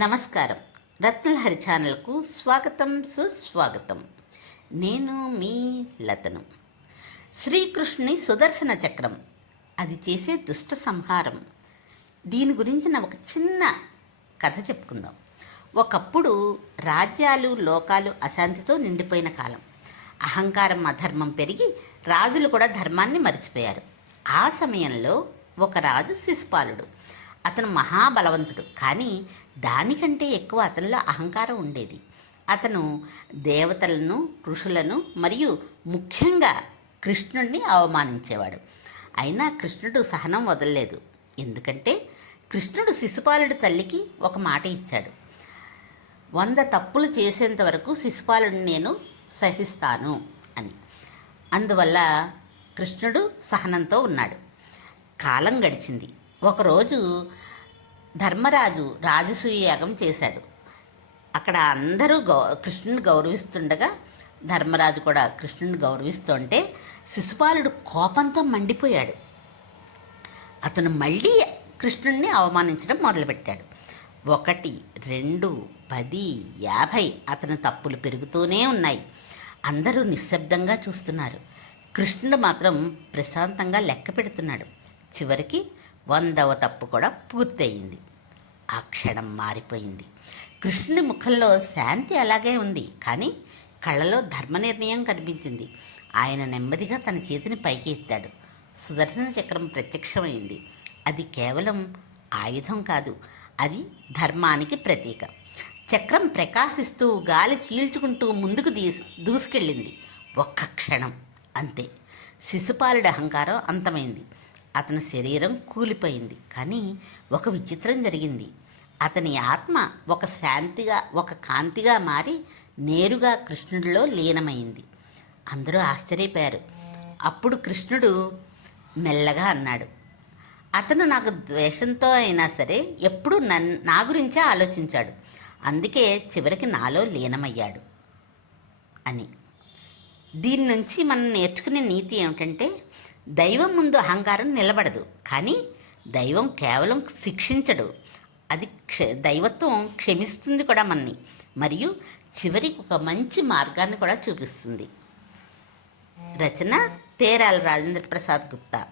నమస్కారం. రత్నలహరి ఛానల్కు స్వాగతం, సుస్వాగతం. నేను మీ లతను. శ్రీకృష్ణుని సుదర్శన చక్రం, అది చేసే దుష్ట సంహారం, దీని గురించిన ఒక చిన్న కథ చెప్పుకుందాం. ఒకప్పుడు రాజ్యాలు లోకాలు అశాంతితో నిండిపోయిన కాలం. అహంకారం అధర్మం పెరిగి రాజులు కూడా ధర్మాన్ని మరిచిపోయారు. ఆ సమయంలో ఒక రాజు శిశుపాలుడు. అతను మహాబలవంతుడు, కానీ దానికంటే ఎక్కువ అతనిలో అహంకారం ఉండేది. అతను దేవతలను, ఋషులను మరియు ముఖ్యంగా కృష్ణుడిని అవమానించేవాడు. అయినా కృష్ణుడు సహనం వదలలేదు. ఎందుకంటే కృష్ణుడు శిశుపాలుడి తల్లికి ఒక మాట ఇచ్చాడు. 100 తప్పులు చేసేంత వరకు శిశుపాలుడిని నేను సహిస్తాను అని. అందువల్ల కృష్ణుడు సహనంతో ఉన్నాడు. కాలం గడిచింది. ఒకరోజు ధర్మరాజు రాజసూయ యాగం చేశాడు. అక్కడ అందరూ కృష్ణుని గౌరవిస్తుండగా ధర్మరాజు కూడా కృష్ణుని గౌరవిస్తుంటే శిశుపాలుడు కోపంతో మండిపోయాడు. అతను మళ్ళీ కృష్ణుడిని అవమానించడం మొదలుపెట్టాడు. 1, 2, 10, 50 అతని తప్పులు పెరుగుతూనే ఉన్నాయి. అందరూ నిశ్శబ్దంగా చూస్తున్నారు. కృష్ణుడు మాత్రం ప్రశాంతంగా లెక్క పెడుతున్నాడు. చివరికి 100వ తప్పు కూడా పూర్తయింది. ఆ క్షణం మారిపోయింది. కృష్ణుని ముఖంలో శాంతి అలాగే ఉంది, కానీ కళ్ళలో ధర్మ నిర్ణయం కనిపించింది. ఆయన నెమ్మదిగా తన చేతిని పైకి ఎత్తాడు. సుదర్శన చక్రం ప్రత్యక్షమైంది. అది కేవలం ఆయుధం కాదు, అది ధర్మానికి ప్రతీక. చక్రం ప్రకాశిస్తూ గాలి చీల్చుకుంటూ ముందుకు దూసుకెళ్ళింది. ఒక్క క్షణం అంతే. శిశుపాలుడి అహంకారం అంతమైంది. అతని శరీరం కూలిపోయింది. కానీ ఒక విచిత్రం జరిగింది. అతని ఆత్మ ఒక కాంతిగా మారి నేరుగా కృష్ణుడిలో లీనమైంది. అందరూ ఆశ్చర్యపోయారు. అప్పుడు కృష్ణుడు మెల్లగా అన్నాడు, అతను నాకు ద్వేషంతో అయినా సరే ఎప్పుడూ నా గురించే ఆలోచించాడు. అందుకే చివరికి నాలో లీనమయ్యాడు అని. దీని నుంచి మనం నేర్చుకునే నీతి ఏమిటంటే, దైవం ముందు అహంకారం నిలబడదు, కానీ దైవం కేవలం శిక్షించడు. అది దైవత్వం క్షమిస్తుంది కూడా మనని, మరియు చివరికి ఒక మంచి మార్గాన్ని కూడా చూపిస్తుంది. రచన తేరాల రాజేంద్ర ప్రసాద్ గుప్తా.